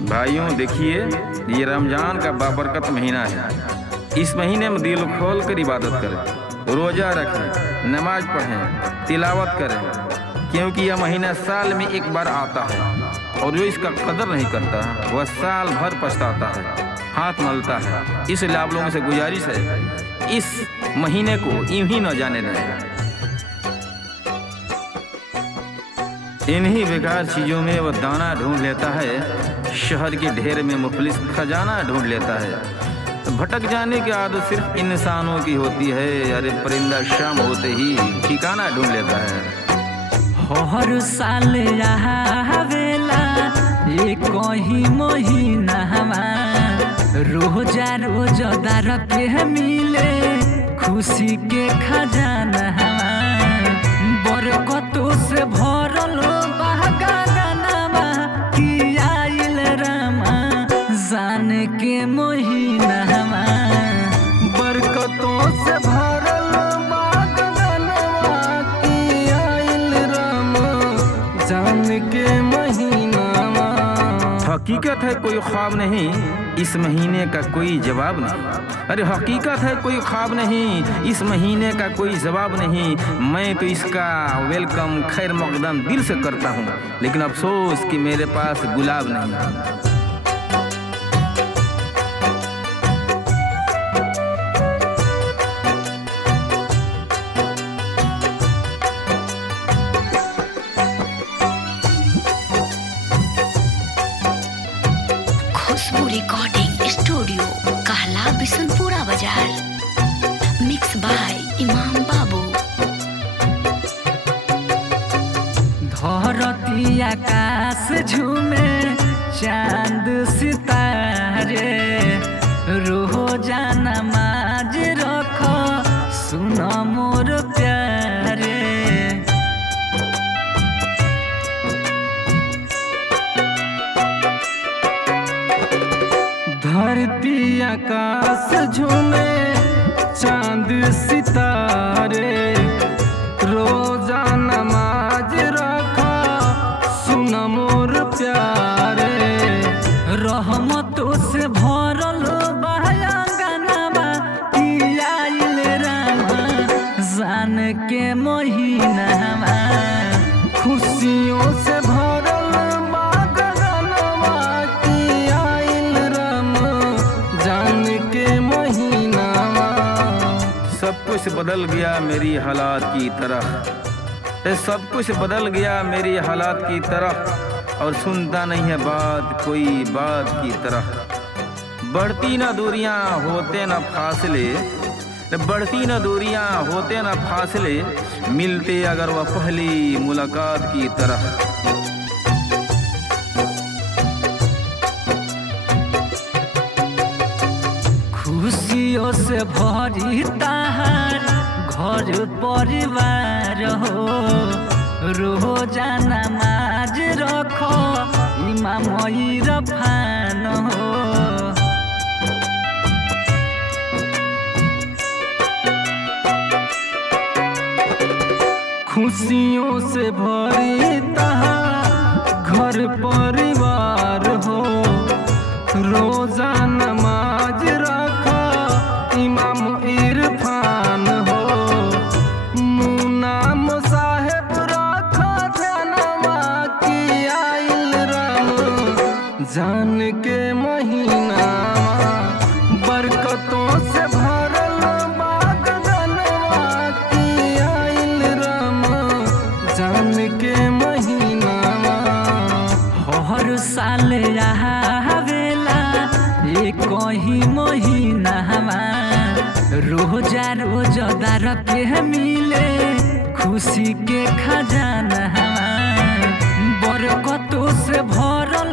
भाइयों देखिए, ये रमजान का बाबरकत महीना है। इस महीने में दिल खोल कर इबादत करें, रोज़ा रखें, नमाज पढ़ें, तिलावत करें, क्योंकि यह महीना साल में एक बार आता है और जो इसका कदर नहीं करता वह साल भर पछताता है, हाथ मलता है। इसलिए आप लोगों से गुजारिश है, इस महीने को यूं ही न जाने दें। इन्हीं बेकार चीज़ों में वह दाना ढूंढ लेता है, शहर के ढेर में मुफलिस खजाना ढूंढ लेता है। भटक जाने की आदत सिर्फ इंसानों की होती है। अरे परिंदा शाम होते ही ठिकाना ढूंढ लेता है। हर साल आवेला ये कोई महीना रोजा रोजदार के मिले खुशी के खजाना बरकतों से भरल बहगाना की आइल रामा जान के महीना बरकतों से भरल बहगाना की आइल रामा जान के महीना। हकीकत है कोई ख्वाब नहीं, इस महीने का कोई जवाब नहीं। अरे हकीकत है कोई ख्वाब नहीं, इस महीने का कोई जवाब नहीं। मैं तो इसका वेलकम खैर मकदम दिल से करता हूँ, लेकिन अफसोस कि मेरे पास गुलाब नहीं। खुशबू रिकॉर्डिंग स्टूडियो कहला बिशनपुरा बाजार। मिक्स बाय इमाम बाबू। धरती आकाश झूमे चांद सितारे रोजा नमाज रखो सुनो मोर प्यारे। धरती आकाश झूमे चांद सितारे रोजा नमाज रखा सुन मोर प्यारे। रहमतों से भरल बहंगनवा की आइल रामा जान के महीना खुशियों से भरल बहंगनवा की आइल रामा जान के महीना। सब कुछ बदल गया मेरी हालात की तरह, सब कुछ बदल गया मेरी हालात की तरह, और सुनता नहीं है बात कोई बात की तरह। बढ़ती न दूरियां होते न फासले, बढ़ती न दूरियां होते न फासले, मिलते अगर वह पहली मुलाकात की तरह। खुशियों से भरी ताहार घर परिवार हो रोजा नमाज रखो इमाम इरफान हो। खुशियों से भरी ताहार घर परिवार हो रोजा नमाज रखो इमाम इरफान हो। मुनाम साहेब रखो ध्यानमा की आइल राम जान के महीना बरकतों से भरल बागनवा की आइल राम जान के महीना। हर साल आवेला ये कोई महीना रोजा रोजदार के मिले खुशी के खजाना बरकतों से भरल